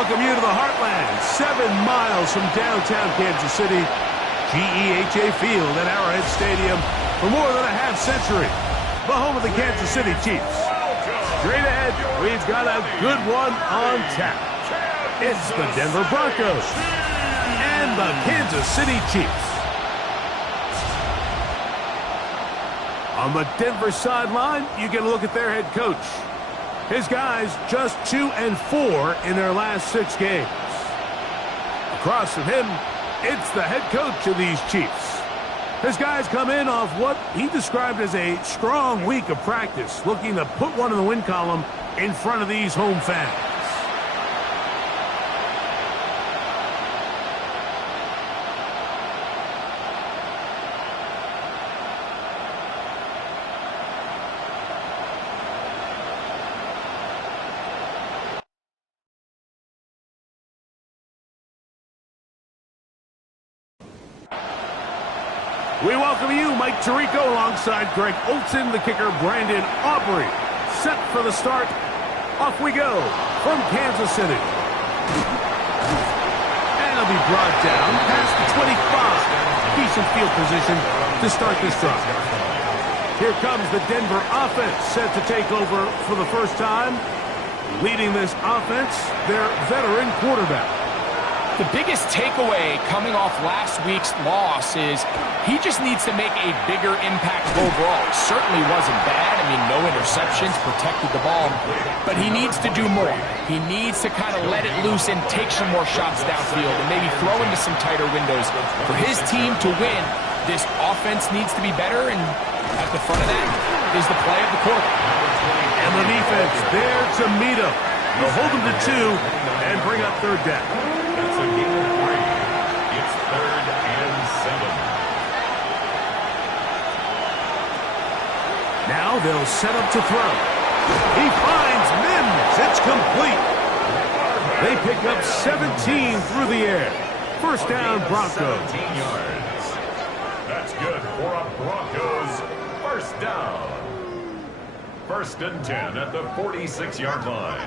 welcome you to the Heartland, 7 miles from downtown Kansas City. GEHA Field at Arrowhead Stadium for more than a half-century. The home of the Kansas City Chiefs. Straight ahead, we've got a good one on tap. It's the Denver Broncos and the Kansas City Chiefs. On the Denver sideline, you get a look at their head coach. His guys just 2-4 in their last 6 games. Across from him, it's the head coach of these Chiefs. His guys come in off what he described as a strong week of practice, looking to put one in the win column in front of these home fans. We welcome you, Mike Tirico, alongside Greg Olsen, the kicker, Brandon Aubrey. Set for the start. Off we go from Kansas City. And it'll be brought down past the 25. Decent field position to start this drive. Here comes the Denver offense, set to take over for the first time. Leading this offense, their veteran quarterback. The biggest takeaway coming off last week's loss is he just needs to make a bigger impact overall. It certainly wasn't bad. I mean, no interceptions, protected the ball. But he needs to do more. He needs to kind of let it loose and take some more shots downfield and maybe throw into some tighter windows. For his team to win, this offense needs to be better, and at the front of that is the play of the quarterback. And the defense there to meet him. They'll hold him to 2 and bring up third down. It's a game of 3. It's 3rd and 7. Now they'll set up to throw. He finds Mims. It's complete. They pick up 17 through the air. First down, Broncos. 17 yards. That's good for a Broncos first down. 1st and 10 at the 46-yard line.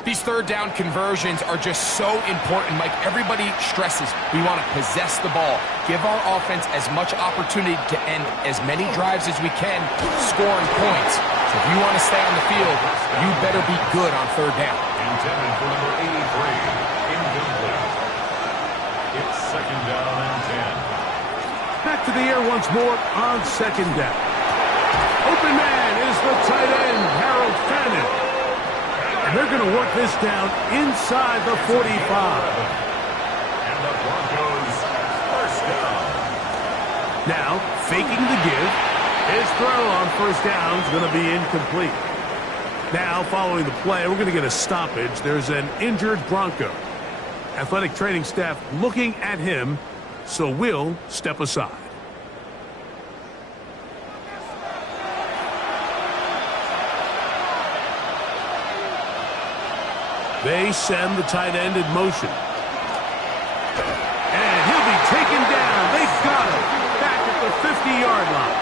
These third down conversions are just so important, Mike. Everybody stresses we want to possess the ball, give our offense as much opportunity to end as many drives as we can, scoring points. So if you want to stay on the field, you better be good on third down. Intended for number 83, incomplete. It's 2nd down and 10. Back to the air once more on 2nd down. Open man is the tight end, Harold Fannin. And they're going to work this down inside the 45. And the Broncos first down. Now, faking the give. His throw on first down is going to be incomplete. Now, following the play, we're going to get a stoppage. There's an injured Bronco. Athletic training staff looking at him, so we'll step aside. They send the tight end in motion. And he'll be taken down. They've got him back at the 50-yard line.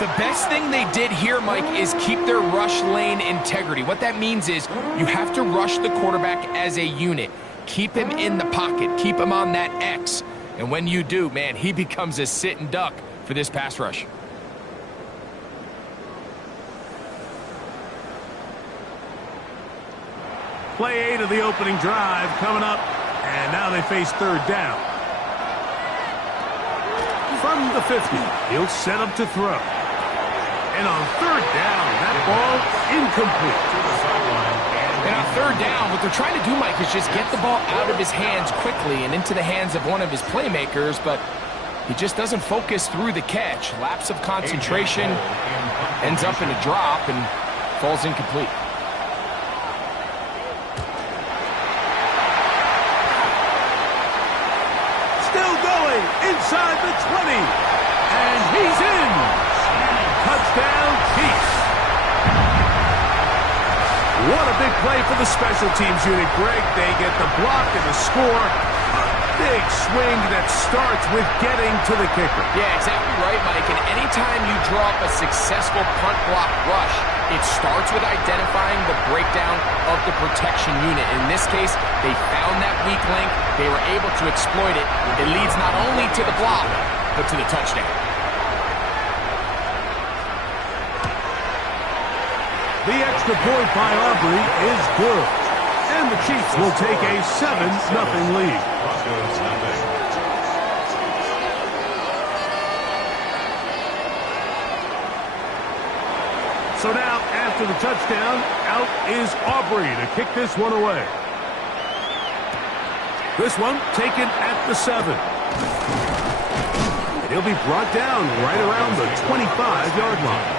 The best thing they did here, Mike, is keep their rush lane integrity. What that means is you have to rush the quarterback as a unit. Keep him in the pocket. Keep him on that X. And when you do, man, he becomes a sit and duck for this pass rush. Play 8 of the opening drive coming up, and now they face third down. From the 50, he'll set up to throw. And on third down, that ball incomplete. And on third down, what they're trying to do, Mike, is just get the ball out of his hands quickly and into the hands of one of his playmakers, but he just doesn't focus through the catch. Lapse of concentration, ends up in a drop, and falls incomplete. Inside the 20, and he's in. Touchdown, Chiefs. What a big play for the special teams unit, Greg. They get the block and the score. A big swing that starts with getting to the kicker. Yeah, exactly right, Mike. And anytime you draw up a successful punt block rush, it starts with identifying the breakdown of the protection unit. In this case, they found that weak link. They were able to exploit it. It leads not only to the block, but to the touchdown. The extra point by Aubrey is good. And the Chiefs will take a 7-0 lead. So now, after the touchdown, out is Aubrey to kick this one away. This one taken at the 7. And he'll be brought down right around the 25-yard line.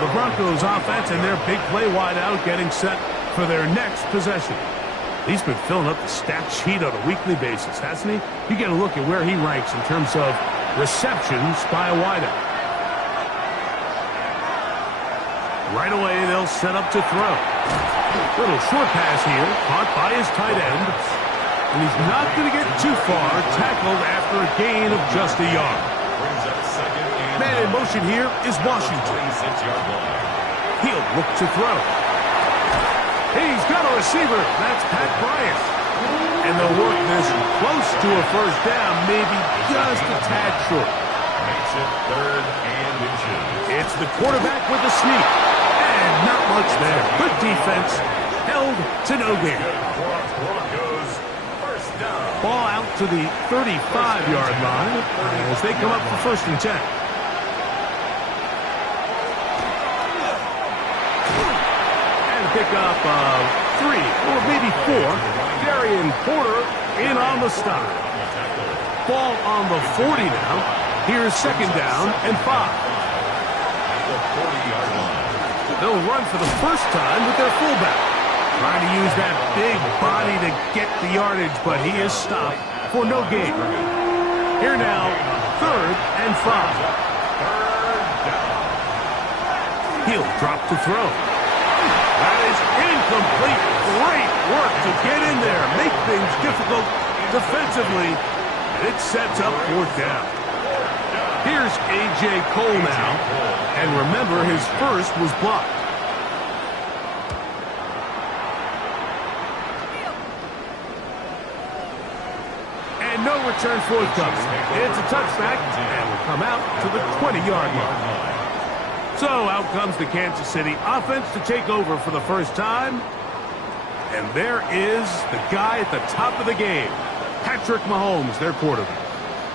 The Broncos offense and their big play wideout getting set for their next possession. He's been filling up the stat sheet on a weekly basis, hasn't he? You get a look at where he ranks in terms of receptions by a wideout. Right away, they'll set up to throw. Little short pass here, caught by his tight end. And he's not going to get too far, tackled after a gain of just a yard. Man in motion here is Washington. He'll look to throw. He's got a receiver. That's Pat Bryant. And they'll work this close to a first down, maybe just a tad short. Makes it 3rd and inches. It's the quarterback with the sneak. And not much there. Good defense. Held to no gain. Broncos, first down. Ball out to the 35-yard line as they come up for 1st and 10. Pick up 3 or maybe 4. Darian Porter in on the stop. Ball on the 40 now. Here's 2nd down and 5. They'll run for the first time with their fullback. Trying to use that big body to get the yardage, but he is stopped for no gain. Here now, 3rd and 5. He'll drop to throw. That is incomplete. Great work to get in there, make things difficult defensively, and it sets up 4th down. Here's A.J. Cole now, and remember his first was blocked. And no return forthcoming. It's a touchback, and will come out to the 20-yard line. So out comes the Kansas City offense to take over for the first time. And there is the guy at the top of the game, Patrick Mahomes, their quarterback.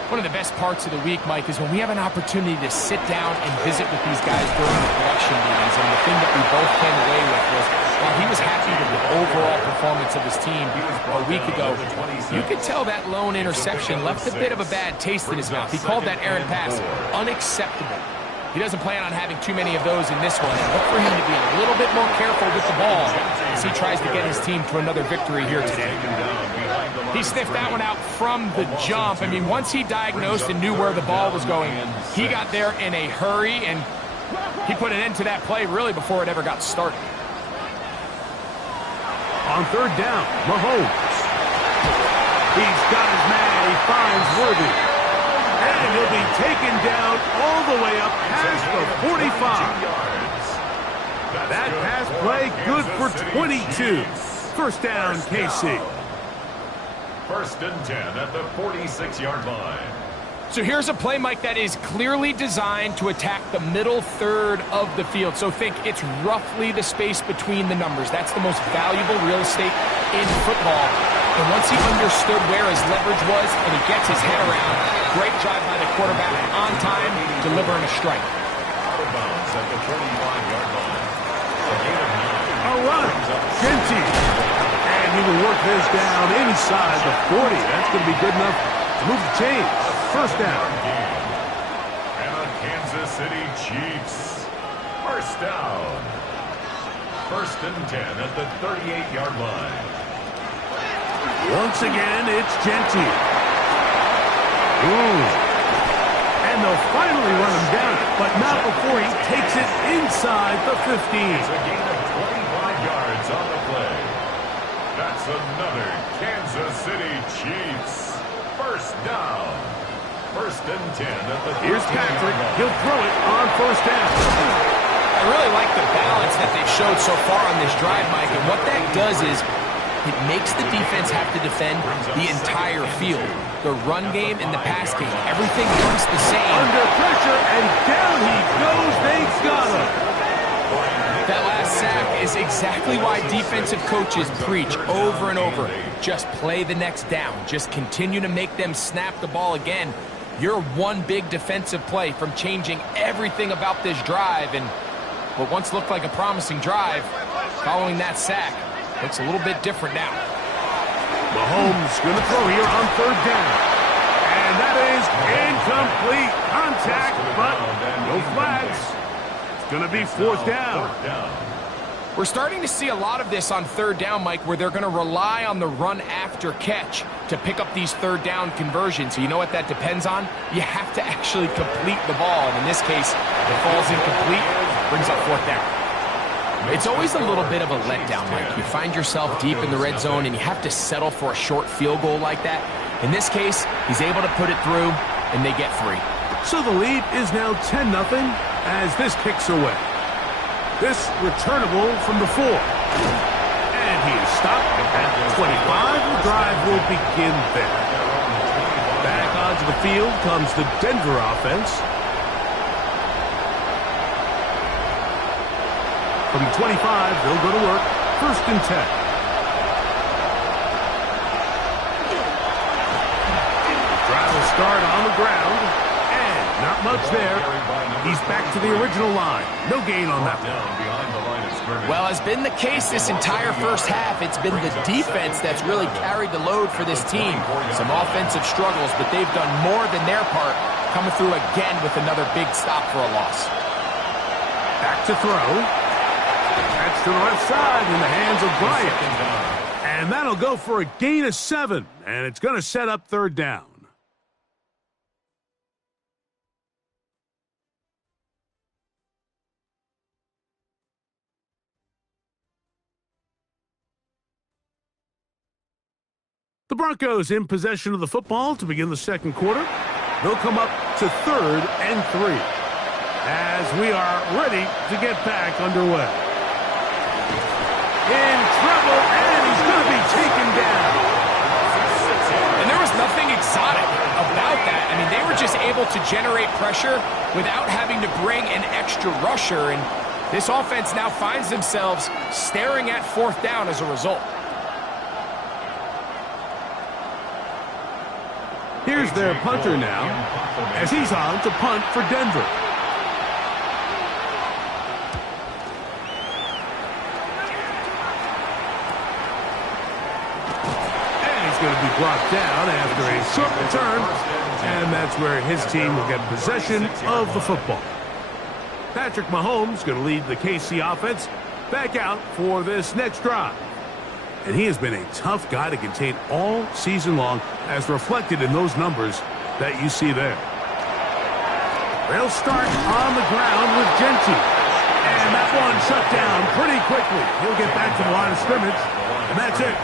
One of the best parts of the week, Mike, is when we have an opportunity to sit down and visit with these guys during the production meetings. And the thing that we both came away with was, while he was happy with the overall performance of his team a week ago, you could tell that lone interception left a bit of a bad taste in his mouth. He called that errant pass unacceptable. He doesn't plan on having too many of those in this one. Look for him to be a little bit more careful with the ball as he tries to get his team to another victory here today. He sniffed that one out from the jump. I mean, once he diagnosed and knew where the ball was going, he got there in a hurry, and he put an end to that play really before it ever got started. On 3rd down, Mahomes. He's got his man. He finds Worthy. And he'll be taken down all the way up past the 45. That pass play good for 22. First down, KC. 1st and 10 at the 46-yard line. So here's a play, Mike, that is clearly designed to attack the middle third of the field. So think it's roughly the space between the numbers. That's the most valuable real estate in football. And once he understood where his leverage was and he gets his head around, great job by the quarterback on time, delivering a strike. Out of bounds at the 25-yard line. All right, Genty. And he will work this down inside the 40. That's going to be good enough to move the chains. First down. And the Kansas City Chiefs. First down. 1st and 10 at the 38-yard line. Once again, it's Genty. And they'll finally run him down, but not before he takes it inside the 15. It's a gain of 25 yards on the play. That's another Kansas City Chiefs. First down. First and 10 at the Here's Patrick. He'll throw it on first down. I really like the balance that they've showed so far on this drive, Mike, and what that does is it makes the defense have to defend the entire field. The run game and the pass game, everything comes the same. Under pressure, and down he goes. They've got him. That last sack is exactly why defensive coaches preach over and over. Just play the next down. Just continue to make them snap the ball again. You're one big defensive play from changing everything about this drive, and what once looked like a promising drive, following that sack, looks a little bit different now. Mahomes going to throw here on third down. And that is incomplete. Contact, but no flags. It's going to be fourth down. We're starting to see a lot of this on third down, Mike, where they're going to rely on the run after catch to pick up these third down conversions. So you know what that depends on? You have to actually complete the ball. And in this case, it falls incomplete, brings up fourth down. It's always a little bit of a letdown, Mike. You find yourself deep in the red zone and you have to settle for a short field goal like that. In this case, he's able to put it through and they get 3. So the lead is now 10-0 as this kicks away. This returnable from the 4. And he is stopped at 25. The drive will begin there. Back onto the field comes the Denver offense. From 25, they'll go to work. First and 10. Drive will start on the ground. And not much there. He's back to the original line. No gain on that one. Well, has been the case this entire first half. It's been the defense that's really carried the load for this team. Some offensive struggles, but they've done more than their part, coming through again with another big stop for a loss. Back to throw. That's to the left side in the hands of Bryant. And that'll go for a gain of 7. And it's going to set up third down. The Broncos in possession of the football to begin the second quarter. They'll come up to third and 3 as we are ready to get back underway. In trouble, and he's going to be taken down. And there was nothing exotic about that. I mean, they were just able to generate pressure without having to bring an extra rusher, and this offense now finds themselves staring at fourth down as a result. Here's their punter now, as he's on to punt for Denver. And he's going to be brought down after a short return, and that's where his team will get possession of the football. Patrick Mahomes going to lead the KC offense back out for this next drive. And he has been a tough guy to contain all season long, as reflected in those numbers that you see there. They'll start on the ground with Genty. And that one shut down pretty quickly. He'll get back to the line of scrimmage, and that's it.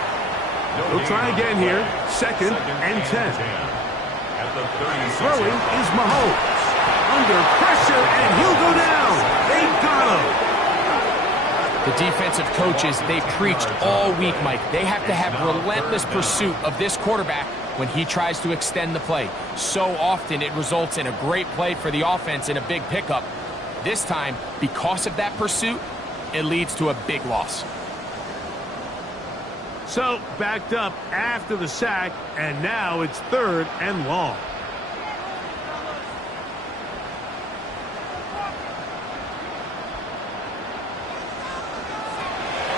He'll try again here, second and 10. Throwing is Mahomes. Under pressure, and he'll go down. They got him. The defensive coaches, they preached all week, Mike. They have to have relentless pursuit of this quarterback when he tries to extend the play. So often it results in a great play for the offense and a big pickup. This time, because of that pursuit, it leads to a big loss. So, backed up after the sack, and now it's third and long.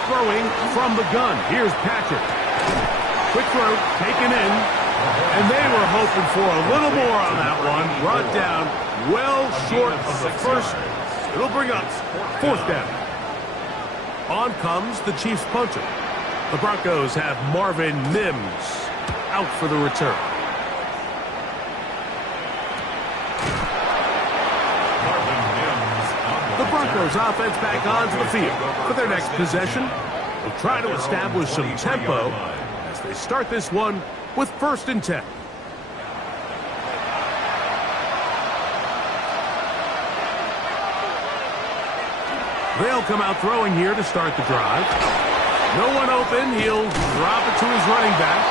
Throwing from the gun. Here's Patrick. Quick throw, taken in. And they were hoping for a little more on that one. Brought down well short of the first. It'll bring up fourth down. On comes the Chiefs punter. The Broncos have Marvin Mims out for the return. The Broncos offense back onto the field for their next possession. They'll try to establish some tempo as they start this one with first and 10. They'll come out throwing here to start the drive. No one open. He'll drop it to his running back.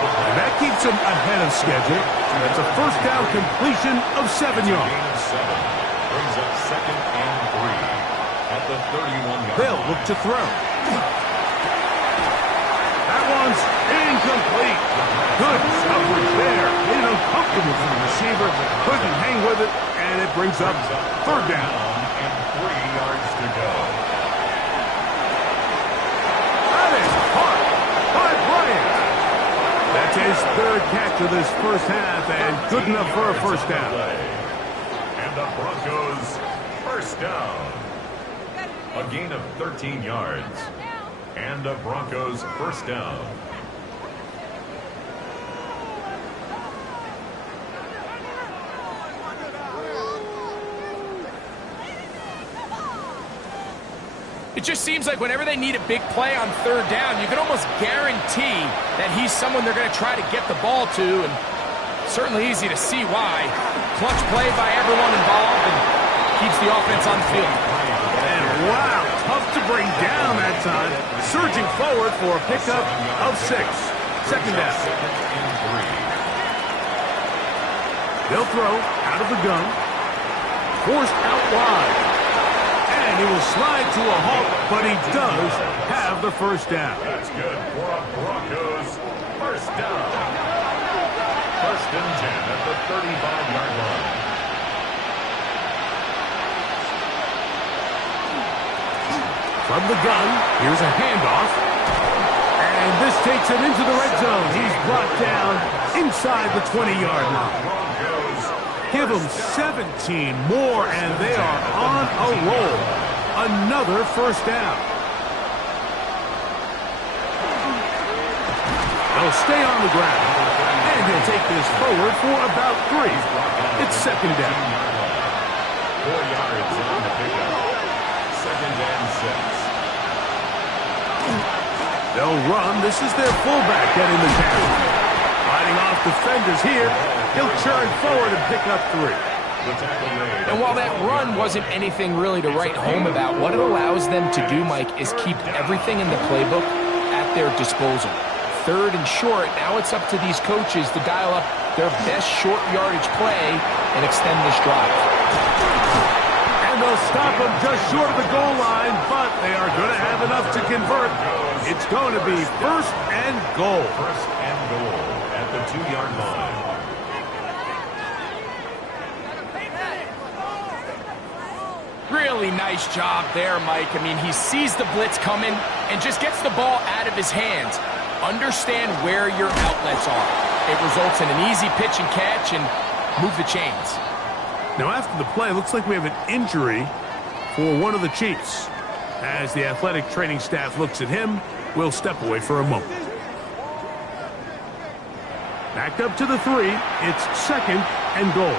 And that keeps him ahead of schedule. That's a first down completion of 7 yards. Brings up 2nd and 3 at the 31-yard They'll line. look to throw. That one's incomplete. Good coverage there. Made it uncomfortable for the receiver. Couldn't hang with it, and it brings up 3rd down. And 3 yards to go. That is caught by Bryant. That's his 3rd catch of this first half, and good enough for a first down. And the Broncos first down. A gain of 13 yards. And the Broncos first down. It just seems like whenever they need a big play on 3rd down, you can almost guarantee that he's someone they're going to try to get the ball to, and certainly easy to see why. Clutch play by everyone involved and keeps the offense on the field. And wow, tough to bring down that time. Surging forward for a pickup of 6. 2nd down. They'll throw out of the gun. Forced out wide. And he will slide to a halt, but he does have the first down. That's good for a Broncos first down. 1st and 10 at the 35-yard line. From the gun, here's a handoff. And this takes him into the red zone. He's brought down inside the 20-yard line. Broncos Give them 17 more, and they are on a roll. Another first down. They'll stay on the ground, and he'll take this forward for about 3. It's 2nd down. 4 yards on the pickup. 2nd and 6. They'll run. This is their fullback getting the carry. Fighting off defenders here. He'll turn forward and pick up 3. And while that run wasn't anything really to write home about, what it allows them to do, Mike, is keep everything in the playbook at their disposal. 3rd and short, now it's up to these coaches to dial up their best short yardage play and extend this drive. And they'll stop him just short of the goal line, but they are going to have enough to convert. It's going to be 1st and goal. 1st and goal at the 2-yard line. Really nice job there, Mike. I mean, he sees the blitz coming and just gets the ball out of his hands. Understand where your outlets are. It results in an easy pitch and catch and move the chains. Now, after the play, it looks like we have an injury for one of the Chiefs. As the athletic training staff looks at him, we'll step away for a moment. Backed up to the 3. It's 2nd and goal.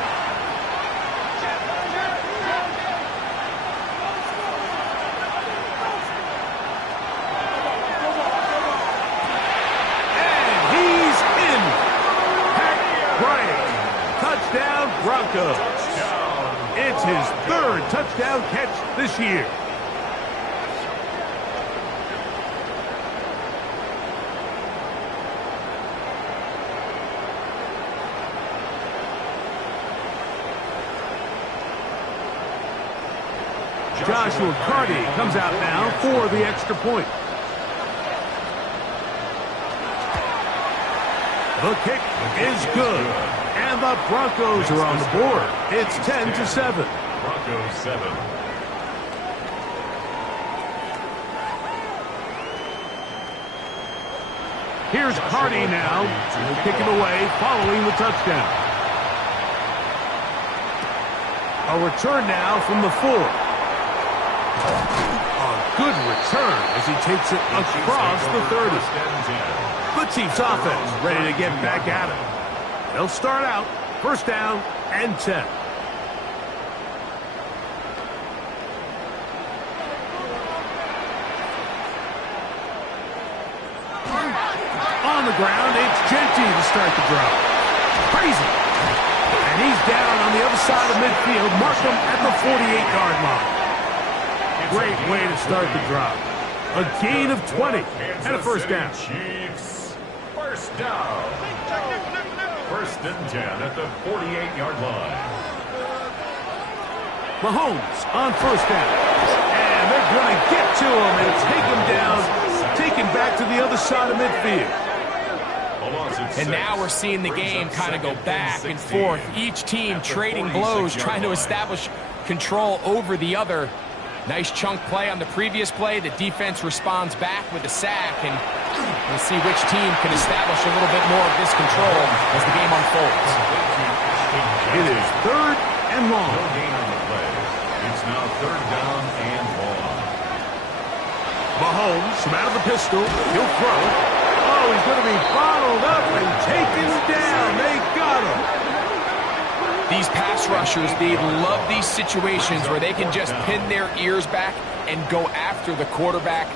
Broncos. It's his 3rd touchdown catch this year. Joshua Carty comes out now for the extra point. The kick is good. And the Broncos are on the board. It's 10-7. Broncos 7. Here's Carty now. He'll kick it away following the touchdown. A return now from the 4. A good return as he takes it across the 30. The Chiefs offense ready to get back at it. They'll start out 1st down and 10. On the ground, it's Genty to start the drive. Crazy. And he's down on the other side of midfield. Mark him at the 48-yard line. great way to start the drive. A gain of 20 and a first down. Chiefs, first down. First and 10 at the 48-yard line. Mahomes on first down. And they're going to get to him and take him down, taken back to the other side of midfield. And now we're seeing the game kind of go back and forth. Each team trading blows, trying to establish control over the other. Nice chunk play on the previous play. The defense responds back with a sack, and we'll see which team can establish a little bit more of this control as the game unfolds. It is third and long. No gain on the play. It's now third down and long. Mahomes from out of the pistol. He'll throw. Oh, he's going to be bottled up and taken down. They got him. These pass rushers, they love these situations where they can just pin their ears back and go after the quarterback.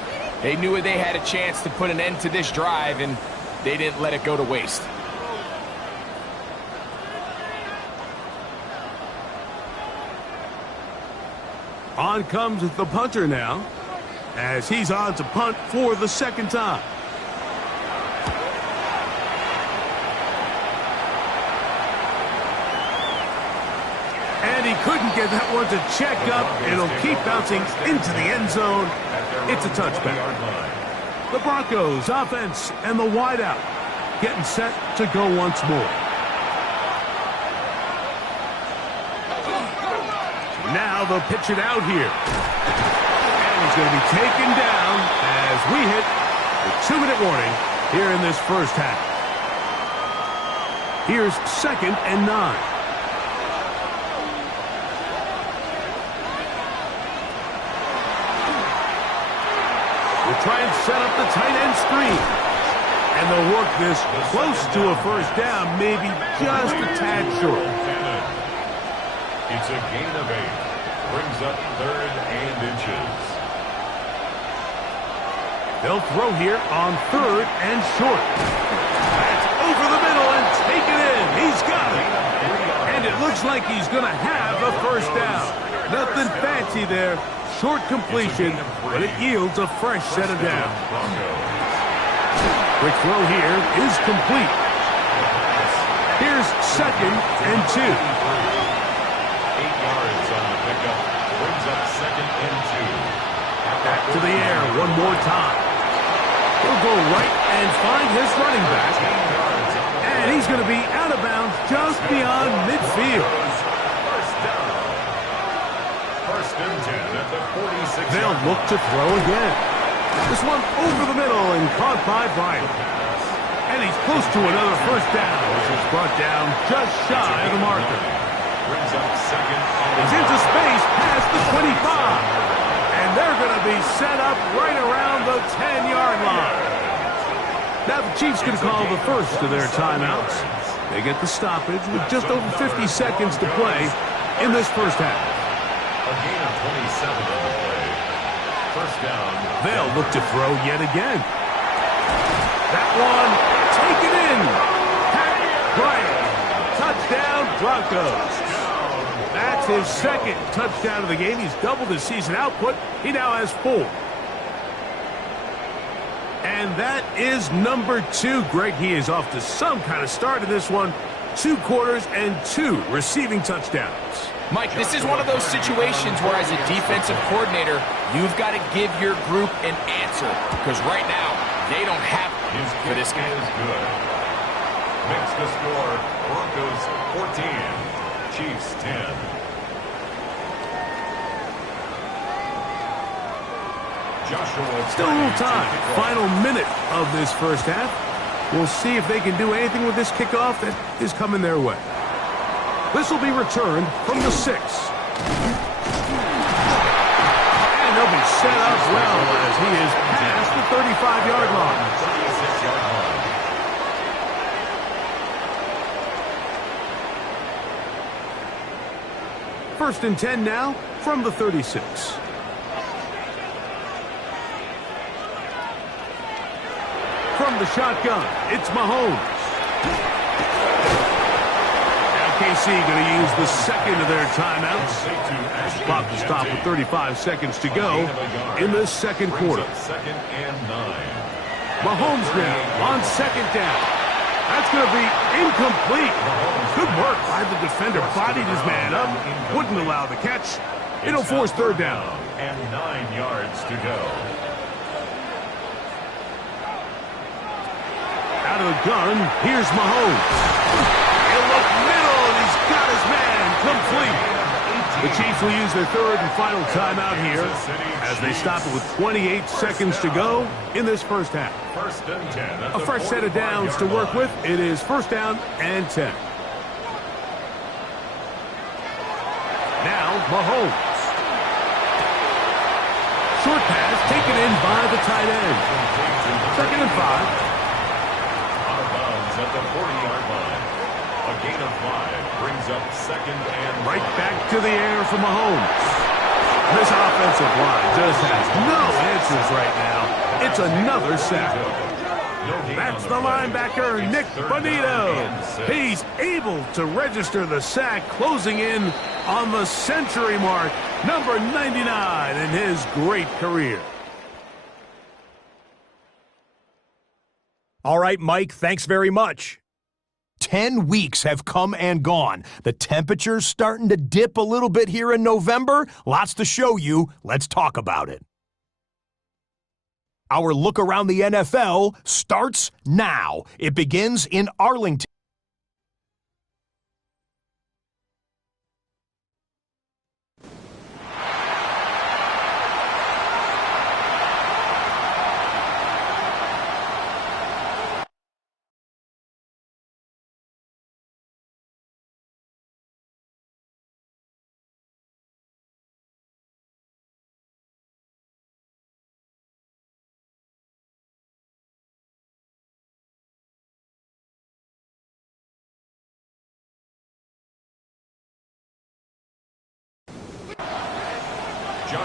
They knew they had a chance to put an end to this drive, and they didn't let it go to waste. On comes the punter now, as he's on to punt for the second time. And he couldn't get that one to check up. It'll keep bouncing into the end zone. It's a touchback. The Broncos offense and the wideout getting set to go once more. Now they'll pitch it out here. And he's going to be taken down as we hit the 2-minute warning here in this first half. Here's 2nd and 9. Try and set up the tight end screen. And they'll work this close to a first down, maybe just a tad short. It's a gain of 8. Brings up 3rd and inches. They'll throw here on 3rd and short. That's over the middle and take it in. He's got it. And it looks like he's going to have a first down. Nothing fancy there. Short completion, but it yields a fresh set of downs. Quick throw here is complete. Here's 2nd and 2. 8 yards on the pickup. Brings up 2nd and 2. Back to the air one more time. He'll go right and find his running back. And he's going to be out of bounds just beyond midfield. They'll look to throw again. This one over the middle and caught by Bryant. And he's close to another first down as it's brought down just shy of the marker. He's into space past the 25. And they're going to be set up right around the 10-yard line. Now the Chiefs can call the first of their timeouts. They get the stoppage with just over 50 seconds to play in this first half. A gain of 27 on the play. First down. They'll look to throw yet again. That one taken in. Pat Bryant. Touchdown Broncos. That's his 2nd touchdown of the game. He's doubled his season output. He now has 4. And that is number 2. Greg, he is off to some kind of start in this one. 2 quarters and 2 receiving touchdowns. Mike, this is one of those situations where as a defensive coordinator, you've got to give your group an answer. Because right now, they don't have it for this guy. Is good. Makes the score, Broncos 14, Chiefs 10. Joshua. Still a little time. Final minute of this first half. We'll see if they can do anything with this kickoff that is coming their way. This will be returned from the 6. And they'll be set up well as he is past the 35-yard line. 36-yard line. First and 10 now from the 36. From the shotgun, it's Mahomes. As KC going to use the second of their timeouts. Clock to stop with 35 seconds to go in the second quarter. Second and 9. Mahomes now on second down. That's going to be incomplete. Good work by the defender. Bodied his man up. Wouldn't allow the catch. It'll force third down. And 9 yards to go. Out of the gun, here's Mahomes. He'll look middle, and he's got his man complete. The Chiefs will use their third and final timeout here as they stop it with 28 seconds to go in this first half. First and 10. A fresh set of downs to work with. It is first down and 10. Now, Mahomes. Short pass taken in by the tight end. Second and 5. Out of bounds at the 40-yard line. A gain of 5 brings up second and Right back to the air for Mahomes. This offensive line just has no answers right now. It's another sack. That's the linebacker, Nick Bonito. He's able to register the sack, closing in on the century mark, number 99 in his great career. All right, Mike, thanks very much. 10 weeks have come and gone. The temperature's starting to dip a little bit here in November. Lots to show you. Let's talk about it. Our look around the NFL starts now. It begins in Arlington.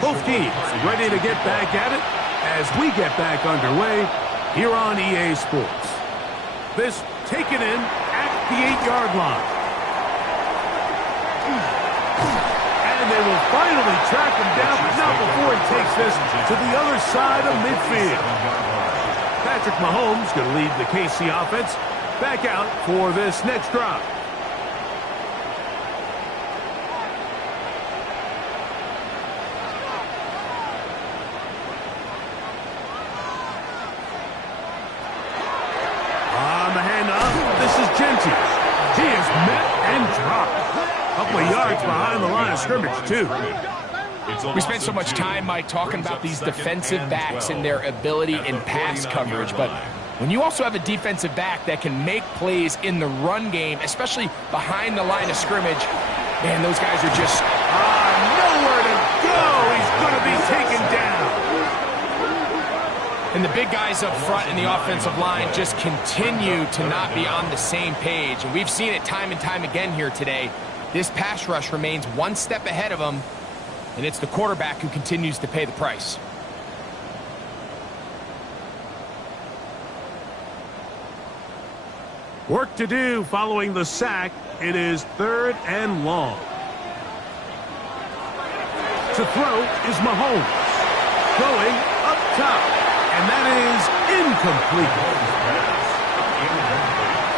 Both teams ready to get back at it as we get back underway here on EA Sports. This taken in at the 8-yard line. And they will finally track him down, but not before he takes this to the other side of midfield. Patrick Mahomes going to lead the KC offense back out for this next drive. He is met and dropped. A couple of yards behind the line of scrimmage, too. We spent so much time, Mike, talking about these defensive backs and their ability in pass coverage, but when you also have a defensive back that can make plays in the run game, especially behind the line of scrimmage, man, those guys are just nowhere to go. He's going to be taken down. And the big guys up front in the offensive line just continue to not be on the same page. And we've seen it time and time again here today. This pass rush remains one step ahead of them, and it's the quarterback who continues to pay the price. Work to do following the sack. It is third and long. To throw is Mahomes. Going up top. And that is incomplete.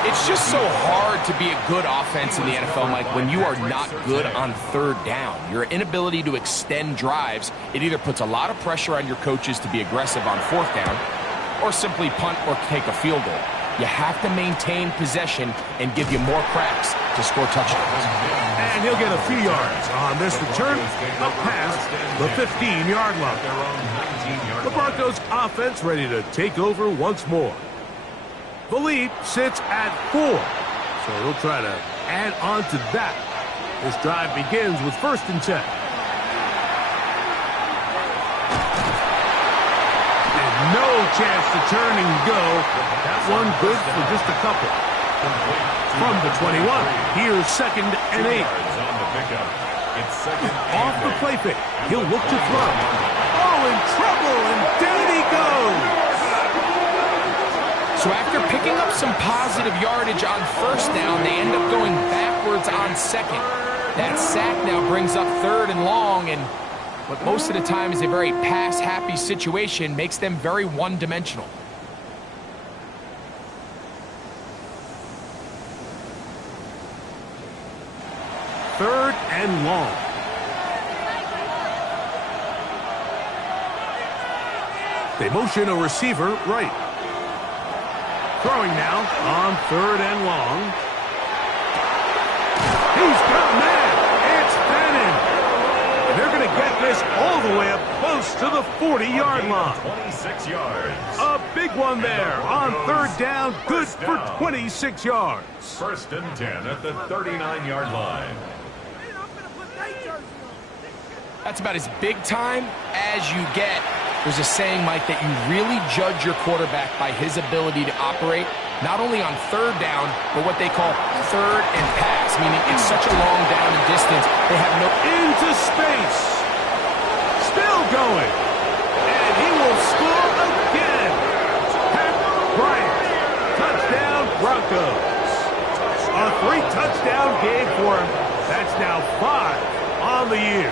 It's just so hard to be a good offense in the NFL, Mike, when you are not good on third down. Your inability to extend drives, it either puts a lot of pressure on your coaches to be aggressive on fourth down or simply punt or take a field goal. You have to maintain possession and give you more cracks to score touchdowns. And he'll get a few yards on this return up past the 15-yard line. The Broncos offense ready to take over once more. The lead sits at 4, so he'll try to add on to that. This drive begins with first and 10. And no chance to turn and go. That one good for just a couple. From the 21, here's second and 8. Off the play fake, he'll look to throw. Oh, in trouble, and down he goes. So after picking up some positive yardage on first down, they end up going backwards on second. That sack now brings up 3rd and long, and what most of the time is a very pass-happy situation makes them very one-dimensional. Third and long. They motion a receiver right. Throwing now on 3rd and long. He's got man. It's Bannon. And they're going to get this all the way up close to the 40-yard line. 26 yards. A big one there on 3rd down. Good for 26 yards. 1st and 10 at the 39-yard line. That's about as big time as you get. There's a saying, Mike, that you really judge your quarterback by his ability to operate not only on 3rd down, but what they call 3rd and pass, meaning it's such a long down and distance, they have no... Into space. Still going. And he will score again. Pat Bryant. Touchdown, Broncos. A 3-touchdown game for him. That's now 5 on the year.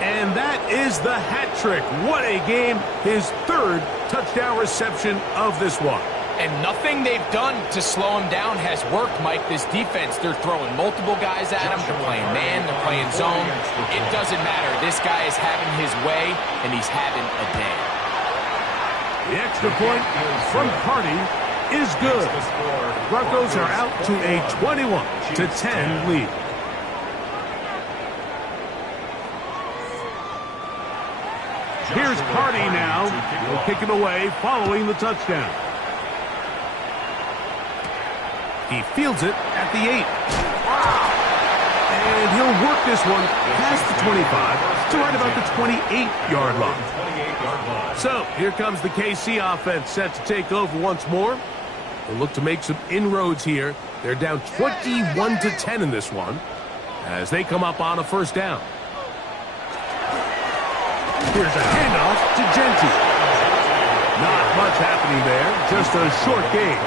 And that is the hat trick. What a game. His 3rd touchdown reception of this one. And nothing they've done to slow him down has worked, Mike. This defense, they're throwing multiple guys at him. They're playing man, they're playing zone. It doesn't matter. This guy is having his way, and he's having a day. The extra point from Carty is good. Broncos are out to a 21-10 lead. Here's Carty now. He'll kick it away following the touchdown. He fields it at the 8. And he'll work this one past the 25 to right about the 28-yard line. So here comes the KC offense set to take over once more. They'll look to make some inroads here. They're down 21-10 in this one as they come up on a 1st down. Here's a handoff to Genty. Not much happening there. Just a short gain.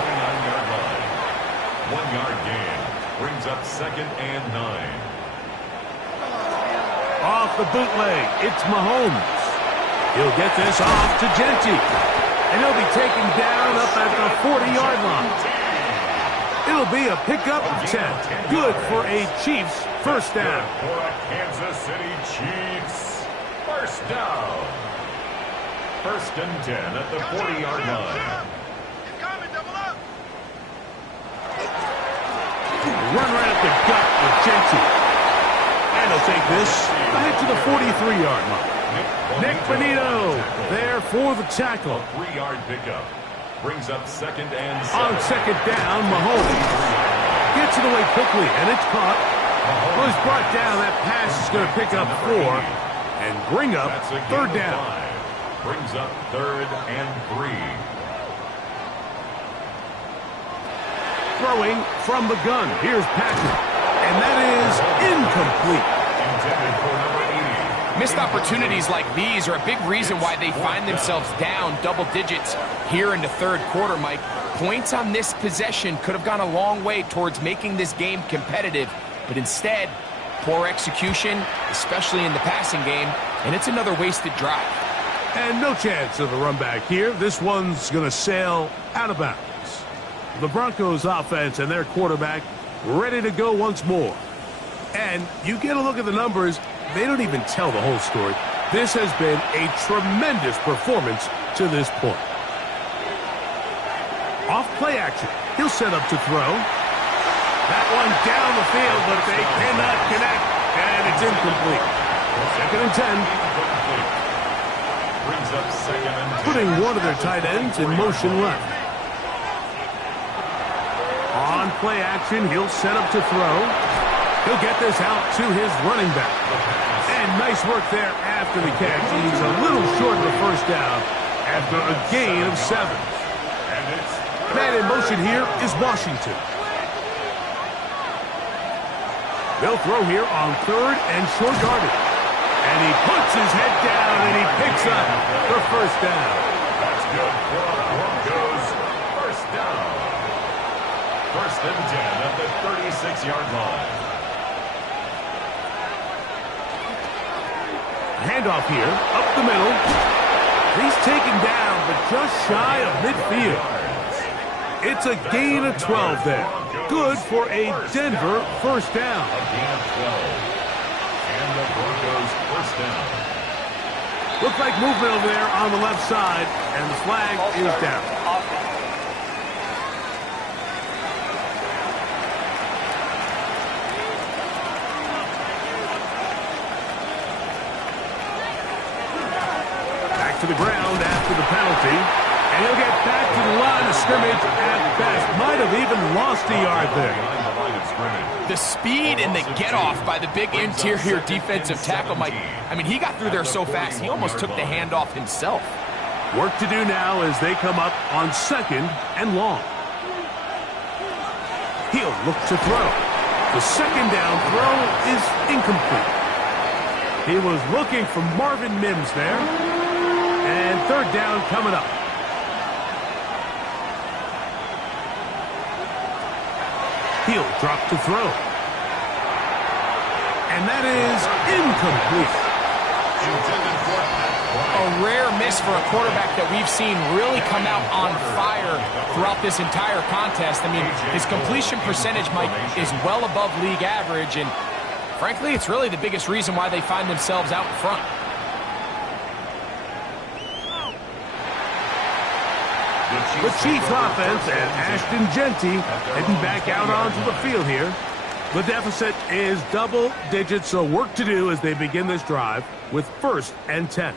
1-yard gain. Brings up 2nd and 9. Off the bootleg, it's Mahomes. He'll get this off to Genty. And he'll be taken down up at the 40-yard line. It'll be a pickup of 10. Good for a Chiefs 1st down. For a Kansas City Chiefs. 1st down. 1st and 10 at the 40-yard line. Run right up the gut with Genty. And he'll take this back to the 43-yard line. Nick Bonito there for the tackle. 3-yard pickup. Brings up 2nd and 7. On 2nd down, Mahomes gets it away quickly, and it's caught. Well, he's brought down. That pass is going to pick up 4. And bring up 3rd down. 5. Brings up 3rd and 3. Throwing from the gun. Here's Patrick. And that is incomplete. Intended for number 80. Missed opportunities like these are a big reason why they find themselves down double digits here in the 3rd quarter, Mike. Points on this possession could have gone a long way towards making this game competitive, but instead, poor execution, especially in the passing game, and it's another wasted drive. And no chance of a run back here. This one's going to sail out of bounds. The Broncos offense and their quarterback ready to go once more. And you get a look at the numbers, they don't even tell the whole story. This has been a tremendous performance to this point. Off play action. He'll set up to throw. That one down the field, but they cannot connect, and it's incomplete. 2nd and 10. Brings up 2nd and 10. Putting one of their tight ends in motion left. On play action, he'll set up to throw. He'll get this out to his running back. And nice work there after the catch. He's a little short of the 1st down after a gain of 7. Man in motion here is Washington. They'll throw here on 3rd and short yardage. And he puts his head down and he picks up the 1st down. That's good. Broncos, first down. First and 10 at the 36-yard line. Handoff here, up the middle. He's taken down, but just shy of midfield. It's a gain of 12 there. Good for a Denver first down. A gain of 12. And the Broncos first down. Looks like movement over there on the left side, and the flag is down. Back to the ground after the penalty, and he'll get back to the line of scrimmage at best. Might have even lost a yard there. The speed and the get-off by the big interior defensive tackle, Mike. I mean, he got through there so fast, he almost took the handoff himself. Work to do now as they come up on 2nd and long. He'll look to throw. The second down throw is incomplete. He was looking for Marvin Mims there. And third down coming up. He'll drop to throw. And that is incomplete. A rare miss for a quarterback that we've seen really come out on fire throughout this entire contest. I mean, his completion percentage, Mike, is well above league average, and frankly, it's really the biggest reason why they find themselves out in front. The Chiefs offense and Ashton Jeanty heading back out onto the field here. The deficit is double digits, so work to do as they begin this drive with 1st and 10.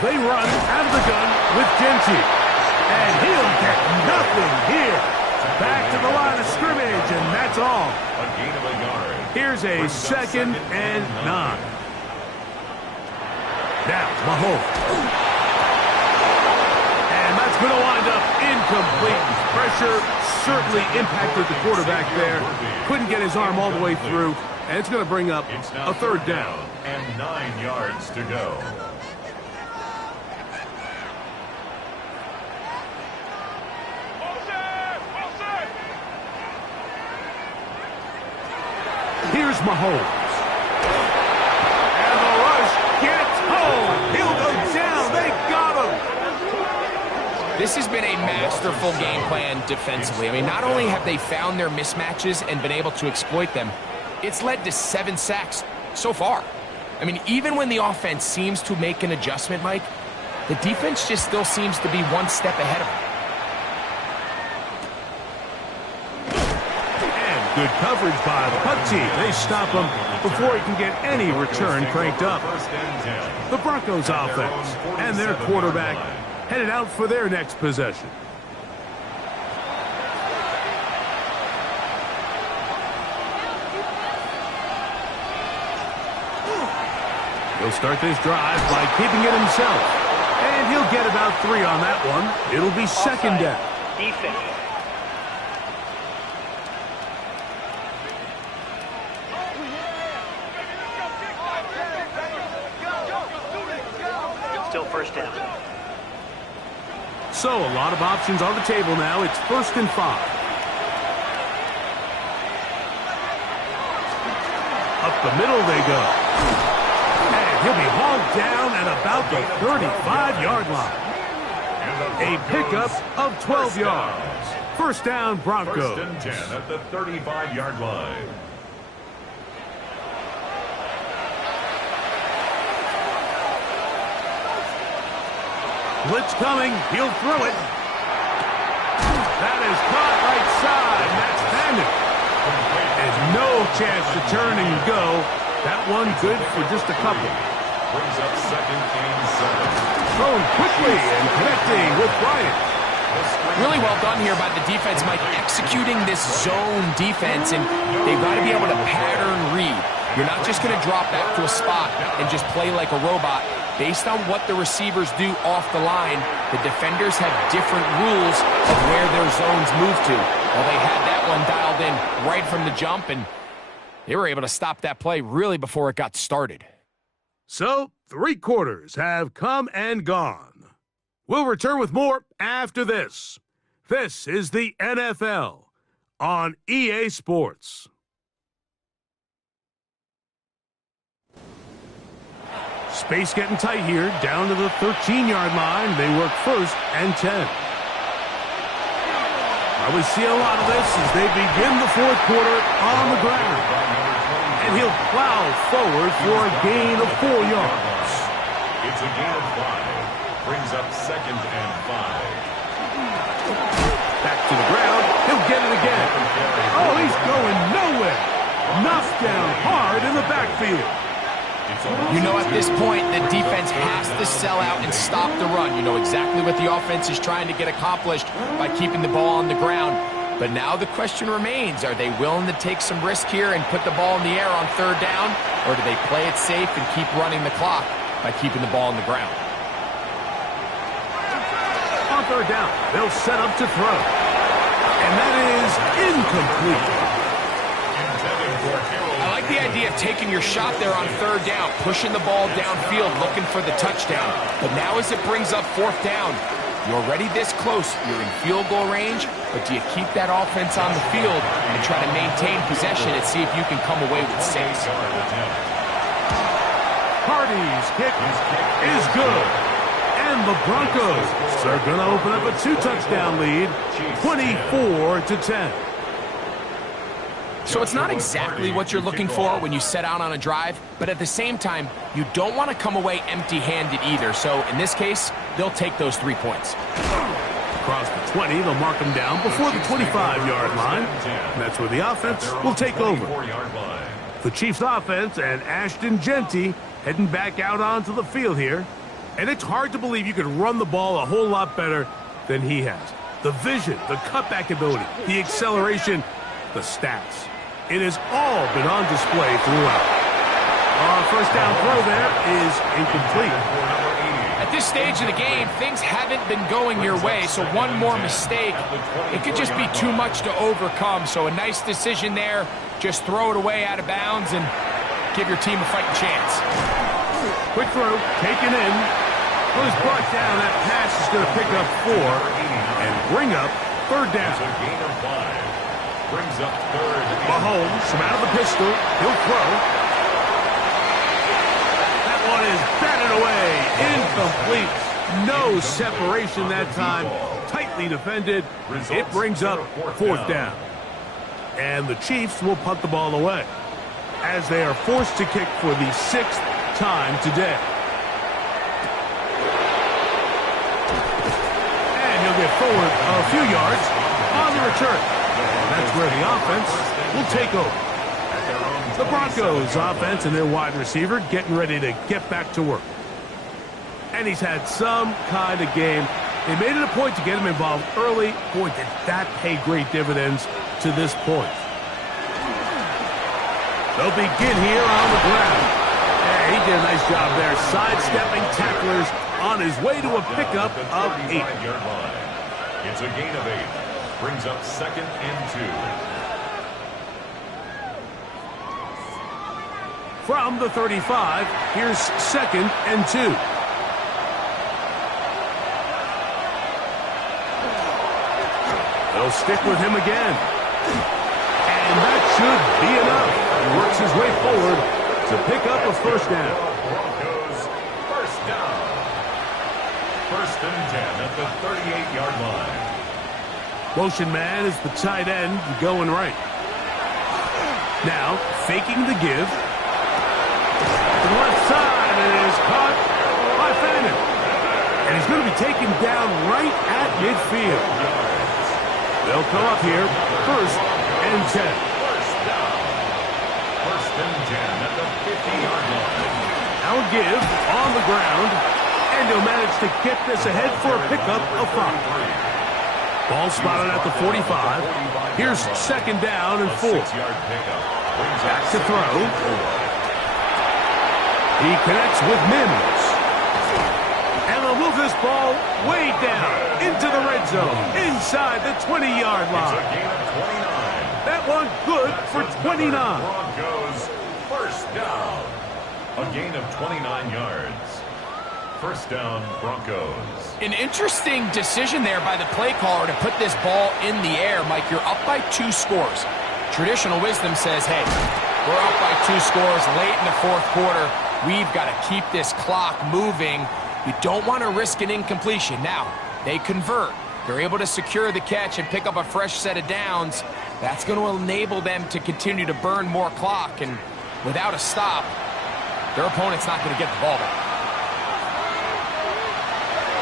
They run out of the gun with Jeanty. And he'll get nothing here. Back to the line of scrimmage, and that's all. A gain of a yard. Here's a 2nd and 9. Now, Mahomes. And that's going to wind up incomplete. Pressure certainly impacted the quarterback there. Couldn't get his arm all the way through, and it's going to bring up a 3rd down. And 9 yards to go. Here's Mahomes. And the rush gets home. He'll go down. They got him. This has been a masterful game plan defensively. I mean, not only have they found their mismatches and been able to exploit them, it's led to 7 sacks so far. I mean, even when the offense seems to make an adjustment, Mike, the defense just still seems to be one step ahead of them. Good coverage by the punt team. They stop him before he can get any return cranked up. The Broncos offense and their quarterback headed out for their next possession. He'll start this drive by keeping it himself. And he'll get about 3 on that one. It'll be 2nd down. Defense. Still 1st down. So a lot of options on the table now. It's 1st and 5. Up the middle they go. And he'll be hauled down at about the 35-yard line. A pickup of 12 yards. 1st down, Broncos. 1st and 10 at the 35-yard line. Blitz coming. He'll throw it. That is caught right side. That's Bandit. There's no chance to turn and go. That one good for just a couple. Brings up 2nd and 7. Thrown quickly and connecting with Bryant. Really well done here by the defense, Mike, executing this zone defense, and they've got to be able to pattern read. You're not just going to drop back to a spot and just play like a robot. Based on what the receivers do off the line, the defenders have different rules of where their zones move to. Well, they had that one dialed in right from the jump, and They were able to stop that play really before it got started. So, 3 quarters have come and gone. We'll return with more after this. This is the NFL on EA Sports. Space getting tight here, down to the 13-yard line. They work 1st and 10. We see a lot of this as they begin the 4th quarter on the ground. And he'll plow forward for a gain of 4 yards. It's a gain of 5. Brings up 2nd and 5. Back to the ground. He'll get it again. Oh, he's going nowhere. Knocked down hard in the backfield. You know, at this point, the defense has to sell out and stop the run. You know exactly what the offense is trying to get accomplished by keeping the ball on the ground. But now the question remains, are they willing to take some risk here and put the ball in the air on 3rd down? Or do they play it safe and keep running the clock by keeping the ball on the ground? On 3rd down, they'll set up to throw. And that is incomplete. I like the idea of taking your shot there on 3rd down, pushing the ball downfield, looking for the touchdown. But now as it brings up 4th down, you're already this close. You're in field goal range, but do you keep that offense on the field and try to maintain possession and see if you can come away with 6? Hardy's kick is good. And the Broncos are going to open up a 2-touchdown lead, 24-10. So it's not exactly what you're looking for when you set out on a drive, but at the same time, you don't want to come away empty-handed either. So in this case, they'll take those 3 points. Across the 20, they'll mark them down before the 25-yard line. And that's where the offense will take over. The Chiefs' offense and Ashton Jeanty heading back out onto the field here. And it's hard to believe you could run the ball a whole lot better than he has. The vision, the cutback ability, the acceleration, the stats. It has all been on display throughout. First down throw there is incomplete. At this stage of the game, things haven't been going your way, so one more mistake, it could just be too much to overcome. So a nice decision there. Just throw it away out of bounds and give your team a fighting chance. Quick throw, taken in. Was brought down. That pass is going to pick up 4 and bring up 3rd down. It's a gain of 5. Brings up 3rd. Mahomes from out of the pistol. He'll throw. That one is batted away. Incomplete. No separation that time. Tightly defended. It brings up 4th down. And the Chiefs will punt the ball away as they are forced to kick for the 6th time today. And he'll get forward a few yards on the return. That's where the offense will take over. The Broncos offense and their wide receiver getting ready to get back to work. And he's had some kind of game. They made it a point to get him involved early. Boy, did that pay great dividends to this point. They'll begin here on the ground. He did a nice job there, sidestepping tacklers on his way to a pickup of 8. It's a gain of 8. Brings up 2nd and 2. From the 35, here's 2nd and 2. They'll stick with him again. And that should be enough. He works his way forward to pick up a 1st down. Broncos, 1st down. 1st and 10 at the 38-yard line. Motion man is the tight end going right. Now, faking the give. To the left side, and it is caught by Fannin. And he's going to be taken down right at midfield. They'll come up here, 1st and 10. 1st down. 1st and 10 at the 50-yard line. Now a give on the ground, and he'll manage to get this ahead for a pickup of 5. Ball spotted at the 45. Here's 2nd down and 4. Back to throw. He connects with Mims. And they'll move this ball way down into the red zone, inside the 20-yard line. It's a gain of 29. That one good for 29. Broncos first down. A gain of 29 yards. First down, Broncos. An interesting decision there by the play caller to put this ball in the air. Mike, you're up by 2 scores. Traditional wisdom says, hey, we're up by 2 scores late in the fourth quarter. We've got to keep this clock moving. You don't want to risk an incompletion. Now, they convert. They're able to secure the catch and pick up a fresh set of downs. That's going to enable them to continue to burn more clock. And without a stop, their opponent's not going to get the ball back.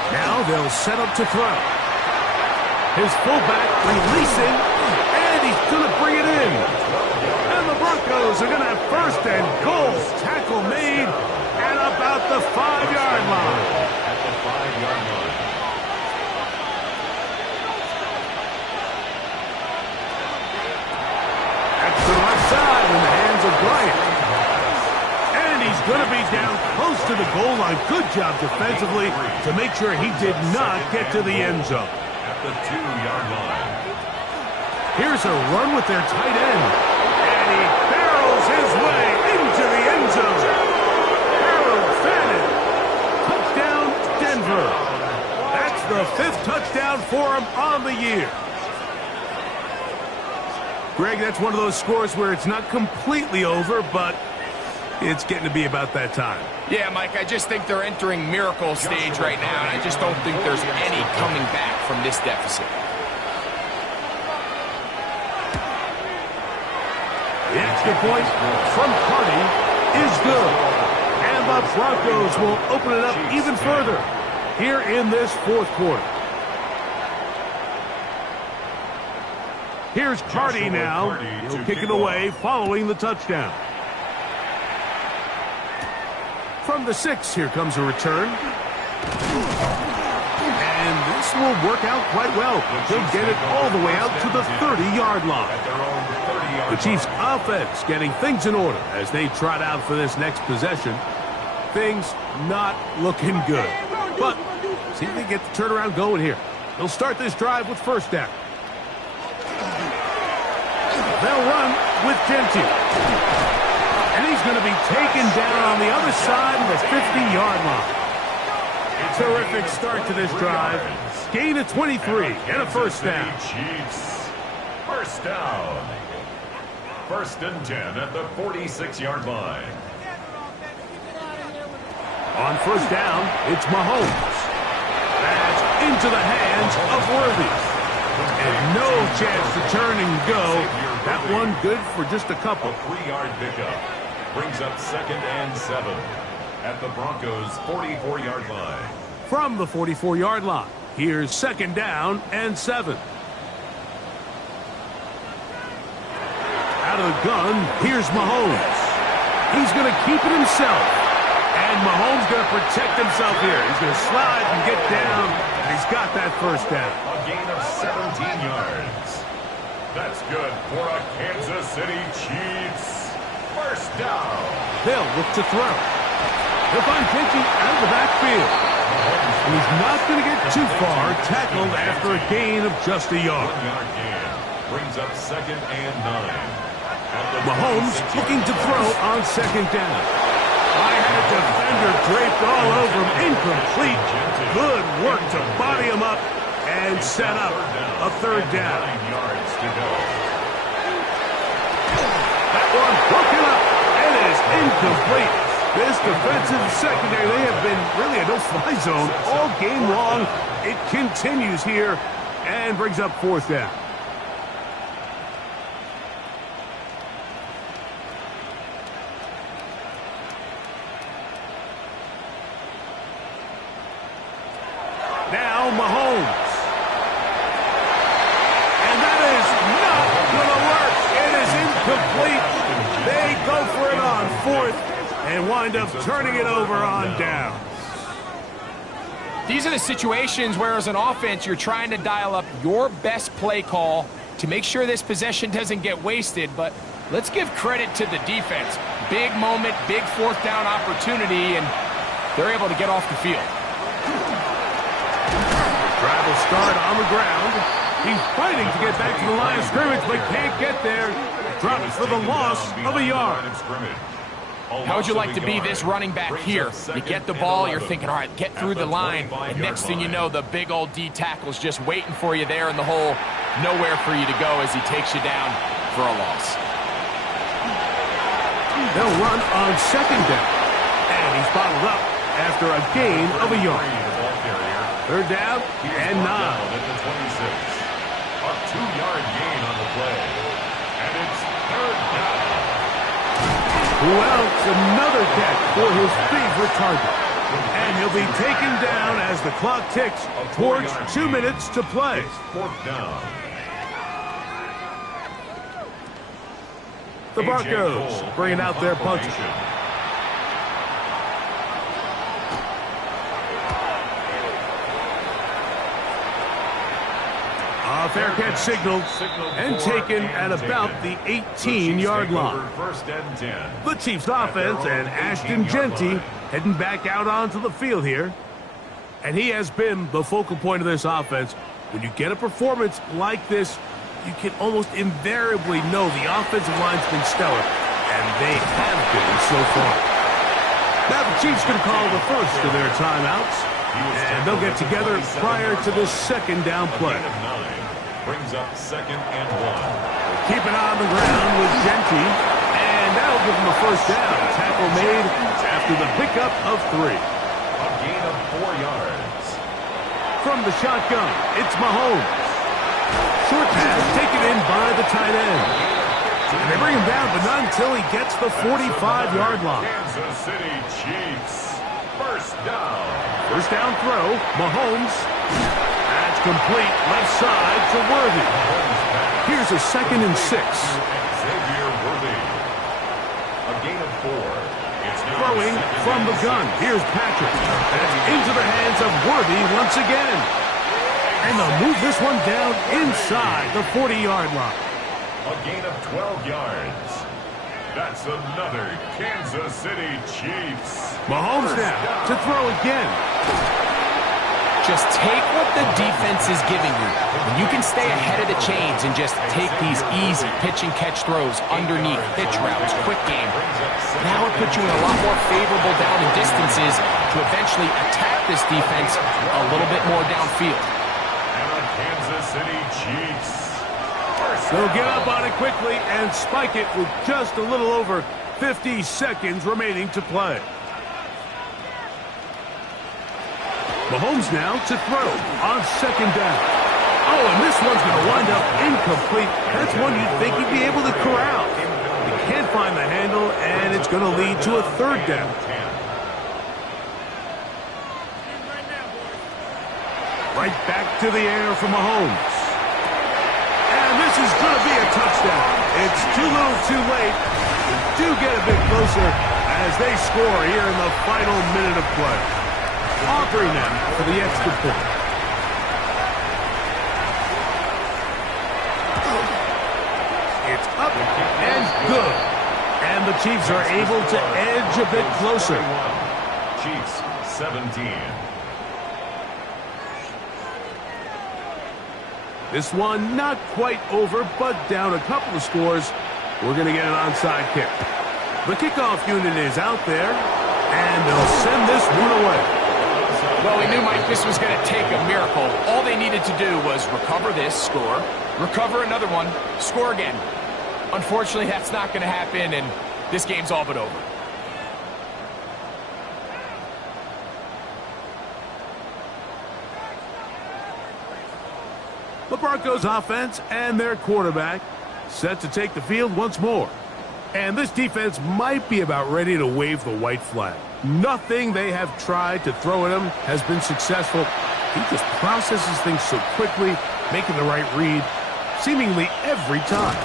Now they'll set up to throw. His fullback releasing, and he's going to bring it in. And the Broncos are going to have first and goal. Tackle made at about the 5-yard line. At the 5-yard line. That's the left side in the hands of Bryant. And he's going to be down close to the goal line. Good job defensively to make sure he did not get to the end zone. At the 2-yard line. Here's a run with their tight end. And he barrels his way into the end zone. Harold Fannin. Touchdown, Denver. That's the 5th touchdown for him on the year. Greg, that's one of those scores where it's not completely over, but it's getting to be about that time. Yeah, Mike, I just think they're entering miracle stage right now, and I just don't think there's any coming back from this deficit. The extra point from Carty is good. And the Broncos will open it up even further here in this fourth quarter. Here's Carty now. He'll kick it away following the touchdown. From the 6, here comes a return. And this will work out quite well. He'll get it all the way out to the 30-yard line. The Chiefs' offense getting things in order as they trot out for this next possession. Things not looking good. But see if they get the turnaround going here. They'll start this drive with first down. They'll run with Gentry. And he's going to be taken down on the other side of the 50-yard line. Terrific start to this drive. Gain of 23 and a first down. Chiefs. First down. First and 10 at the 46-yard line. On first down, it's Mahomes. That's into the hands of Worthy. And no chance to turn and go. That one good for just a couple. A 3-yard pickup. Brings up 2nd and 7 at the Broncos' 44-yard line. From the 44-yard line, here's 2nd down and 7. Out of the gun, here's Mahomes. He's going to keep it himself. And Mahomes going to protect himself here. He's going to slide and get down, and he's got that first down. A gain of 17 yards. That's good for a Kansas City Chiefs. First down. They'll look to throw. They'll find Gentry out of the backfield. And he's not going to get too far, tackled after a gain of just a yard. 1-yard gain. Brings up 2nd and 9. Mahomes looking to throw on 2nd down. I had a defender draped all over him. Incomplete. Good work to body him up and set up a 3rd down. 9 yards to go. That one broken up. It is incomplete. This defensive secondary, they have been really a no-fly zone all game long. It continues here and brings up 4th down. Now Mahomes. And that is not going to work. It is incomplete. They go for it on 4th and wind up turning it over on down. These are the situations where as an offense you're trying to dial up your best play call to make sure this possession doesn't get wasted, but let's give credit to the defense. Big moment, big 4th down opportunity, and they're able to get off the field. Drive will start on the ground. He's fighting to get back to the line of scrimmage, but can't get there. Drops for the loss of a yard. How would you like to be this running back here? You get the ball, you're thinking, all right, get through the line. And next thing you know, the big old D tackle's just waiting for you there in the hole. Nowhere for you to go as he takes you down for a loss. They'll run on second down. And he's bottled up after a gain of a yard. Third down and 9. At the 26. A 2-yard gain on the play. And it's third down. Who else? Another catch for his favorite target. And he'll be taken down as the clock ticks towards 2 minutes to play. It's fourth down. The Broncos bringing out their punter. A fair catch signaled and taken at about the 18-yard line. First and 10. The Chiefs offense and Ashton Jeanty heading back out onto the field here. And he has been the focal point of this offense. When you get a performance like this, you can almost invariably know the offensive line's been stellar, and they have been so far. Now the Chiefs can call the first of their timeouts, and they'll get together prior to this second down play. Brings up second and 1. Keep it on the ground with Jeanty, and that'll give him a first down. Tackle made after the pickup of 3. A gain of 4 yards. From the shotgun, it's Mahomes. Short pass taken in by the tight end. And they bring him down, but not until he gets the 45-yard line. Kansas City Chiefs. First down. First down throw, Mahomes. That's complete, left side to Worthy. Here's a 2nd and 6. Xavier Worthy. A gain of 4. It's now Throwing from the gun. Here's Patrick. That's into the hands of Worthy once again. And they'll move this one down inside the 40-yard line. a gain of 12 yards. That's another Kansas City Chiefs. Mahomes now to throw again. Just take what the defense is giving you. When you can stay ahead of the chains and just take these easy pitch and catch throws underneath, pitch routes, quick game, now it puts you in a lot more favorable down and distances to eventually attack this defense a little bit more downfield. And the Kansas City Chiefs. They'll get up on it quickly and spike it with just a little over 50 seconds remaining to play. Mahomes now to throw on second down. Oh, and this one's going to wind up incomplete. That's one you'd think he'd be able to corral. He can't find the handle, and it's going to lead to a third down. Right back to the air for Mahomes. And this is going to be a touchdown. It's too little too late. They do get a bit closer as they score here in the final minute of play. Offering them for the extra point. It's up and good. And the Chiefs are able to edge a bit closer. Chiefs 17. This one not quite over, but down a couple of scores. We're going to get an onside kick. The kickoff unit is out there, and they'll send this one away. Well, we knew, Mike, this was going to take a miracle. All they needed to do was recover this, score, recover another one, score again. Unfortunately, that's not going to happen, and this game's all but over. The Broncos offense and their quarterback set to take the field once more. And this defense might be about ready to wave the white flag. Nothing they have tried to throw at him has been successful. He just processes things so quickly, making the right read, seemingly every time.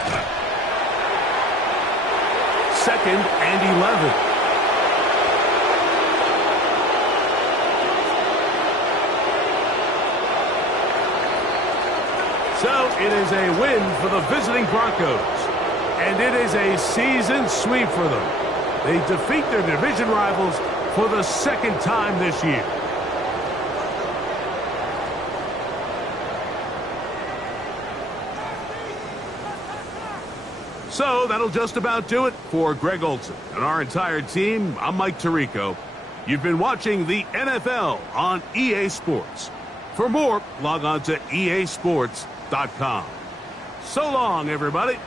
2nd and 11. So it is a win for the visiting Broncos. And it is a season sweep for them. They defeat their division rivals for the second time this year. So that'll just about do it for Greg Olsen and our entire team. I'm Mike Tirico. You've been watching the NFL on EA Sports. For more, log on to easports.com. So long, everybody.